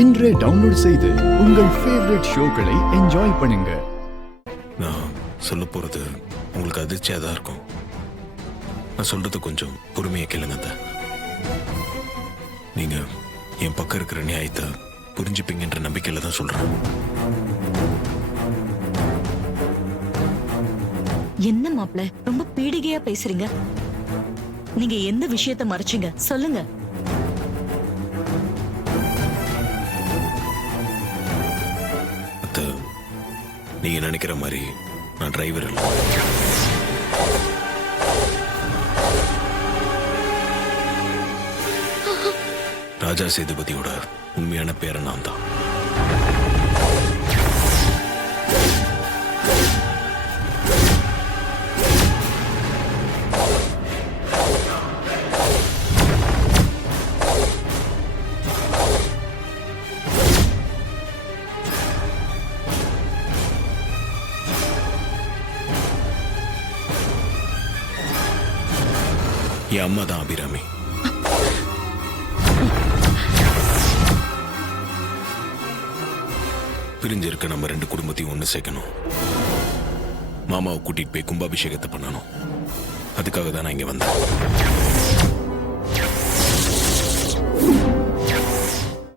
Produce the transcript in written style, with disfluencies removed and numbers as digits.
இன்றே டவுன்லோட் செய்து உங்கள் ஃபேவரட் ஷோக்களை என்ஜாய் பண்ணுங்க. நான் சொல்ல போறது உங்களுக்கு அதிர்ச்சியாக தான் இருக்கும். நான் சொல்றது கொஞ்சம் பொறுமையை கேளுங்க. நீங்க என் பக்கம் இருக்கிற நியாயத்தை புரிஞ்சுப்பீங்கன்ற நம்பிக்கையில தான் சொல்றேன். என்ன மாப்ள ரொம்ப பீடிகையா பேசுறீங்க? நீங்க எந்த விஷயத்தை மறைச்சீங்க சொல்லுங்க. நீங்க நினைக்கிற மாதிரி நான் டிரைவர் இல்லை. ராஜா சேதுபதியோட உண்மையான பேரை நான் தான். என் அம்மா தான் அபிராமி. பிரிஞ்சிருக்க நம்ம ரெண்டு குடும்பத்தையும் ஒன்று சேர்க்கணும். மாமாவை கூட்டிட்டு போய் கும்பாபிஷேகத்தை பண்ணணும். அதுக்காக தான் நான் இங்க வந்தேன்.